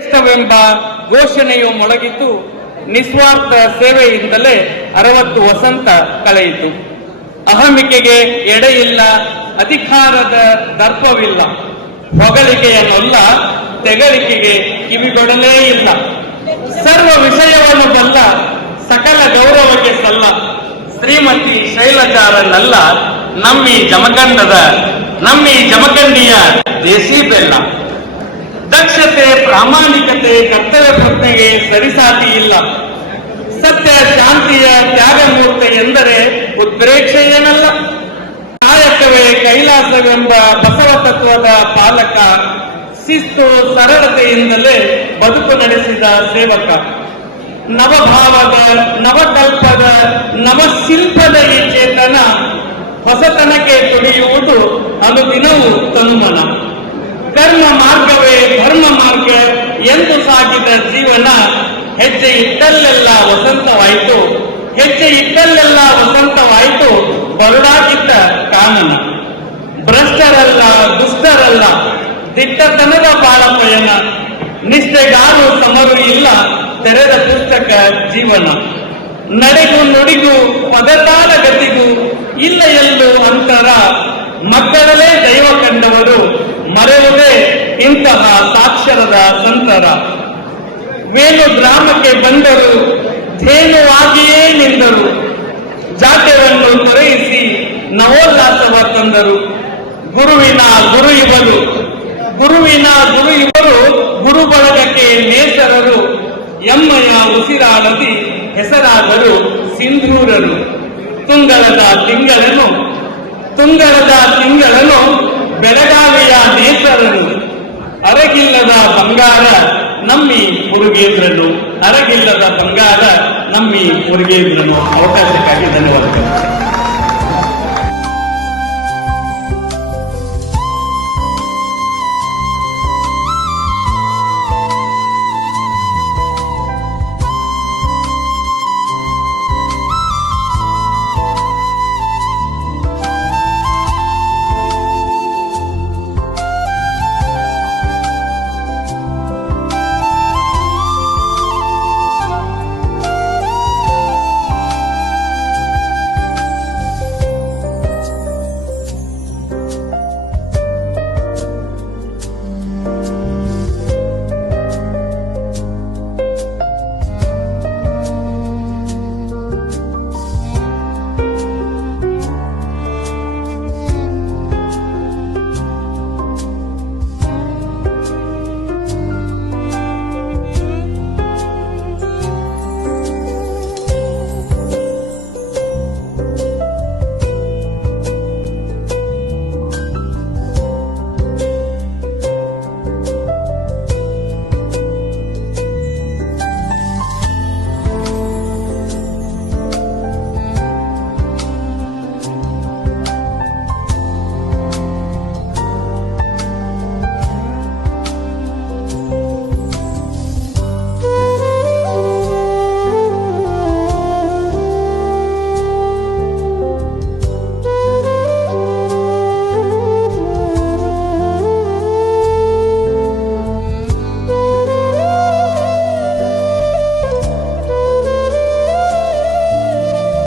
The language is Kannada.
ಶ್ರೇಷ್ಠವೆಂಬ ಘೋಷಣೆಯು ಮೊಳಗಿತು. ನಿಸ್ವಾರ್ಥ ಸೇವೆಯಿಂದಲೇ 60 ವಸಂತ ಕಳೆಯಿತು. ಅಹಮಿಕೆಗೆ ಎಡೆಯಿಲ್ಲ, ಅಧಿಕಾರದ ದರ್ಪವಿಲ್ಲ, ಹೊಗಳಿಕೆಯನ್ನೊಲ್ಲ, ತೆಗಳಿಕೆಗೆ ಕಿವಿಗೊಡಲೇ ಇಲ್ಲ. ಸರ್ವ ವಿಷಯವನ್ನು ಬಲ್ಲ, ಸಕಲ ಗೌರವಕ್ಕೆ ಸಲ್ಲ, ಶ್ರೀಮತಿ ಶೈಲಜಾರನ್ನಲ್ಲ, ನಮ್ಮಿ ಜಮಖಂಡಿಯ ದೇಸಿ ಬೆಲ್ಲ. ದಕ್ಷತೆ, ಪ್ರಾಮಾಣಿಕತೆ, ಕರ್ತವ್ಯ ಪ್ರಜ್ಞೆಗೆ ಸರಿಸಾಟಿ ಇಲ್ಲ. ಸತ್ಯ, ಶಾಂತಿಯ ತ್ಯಾಗಮೂರ್ತಿ ಎಂದರೆ ಉತ್ಪ್ರೇಕ್ಷೆ ಏನಲ್ಲ. ಕಾಯಕವೇ ಕೈಲಾಸವೆಂಬ ಬಸವ ತತ್ವದ ಪಾಲಕ, ಶಿಸ್ತು ಸರಳತೆಯಿಂದಲೇ ಬದುಕು ನಡೆಸಿದ ಸೇವಕ. ನವಭಾವದ, ನವಕಲ್ಪದ, ನವಶಿಲ್ಪದ ಈ ಚೇತನ ಹೊಸತನಕ್ಕೆ ತುಡಿಯುವುದು ಅನುದಿನವೂ ತನುಮನ. ಕರ್ಮ ಮಾರ್ಗವೇ ಧರ್ಮ ಮಾರ್ಗ ಎಂದು ಸಾಗಿದ ಜೀವನ ಹೆಜ್ಜೆ ಇಟ್ಟಲ್ಲೆಲ್ಲ ವಸಂತವಾಯಿತು. ಹೆಜ್ಜೆ ಇಟ್ಟಲ್ಲೆಲ್ಲ ವಸಂತವಾಯಿತು ಬರುಡಾಗಿದ್ದ ಕಾನನ. ಭ್ರಷ್ಟರಲ್ಲ, ದುಷ್ಟರಲ್ಲ, ದಿಟ್ಟತನದ ಬಾಳ ಪಯಣ. ನಿಷ್ಠೆಗಾರು ಸಮರು ಇಲ್ಲ, ತೆರೆದ ಪುಸ್ತಕ ಜೀವನ. ನಡೆಗೂ ನುಡಿಗೂ ಪದತಾಳ ಗತಿಗೂ ಇಲ್ಲ ಎಲ್ಲೂ ಅಂತರ. ಮಕ್ಕಳಲ್ಲೇ ದೈವ ಕಂಡವರು, ಮರೆಯುವುದೇ ಇಂತಹ ಸಾಕ್ಷರದ ಸಂತರ. ವೇಣು ಗ್ರಾಮಕ್ಕೆ ಬಂದರು, ಧೇನುವಾಗಿಯೇ ನಿಂದರು. ಜಾತ್ಯವನ್ನು ತೊರೆಯಿಸಿ ನವೋಲ್ಲಾಸವ ತಂದರು. ಗುರುವಿನ ಗುರು ಇವರು ಗುರು ಬಳಗಕ್ಕೆ ನೇಸರರು. ಎಮ್ಮಯ ಉಸಿರಾಡದಿ ಹೆಸರಾದರು ಸಿಂಧೂರರು. ತುಂಗರದ ತಿಂಗಳನ್ನು ಬೆಳಗಾವಿಯ ನೇಸರರು. ಅರಗಿಲ್ಲದ ಬಂಗಾರ ನಮ್ಮಿ ಮುರುಗೇಂದ್ರನು. ಅವಕಾಶಕ್ಕಾಗಿ ಧನ್ಯವಾದಗಳು.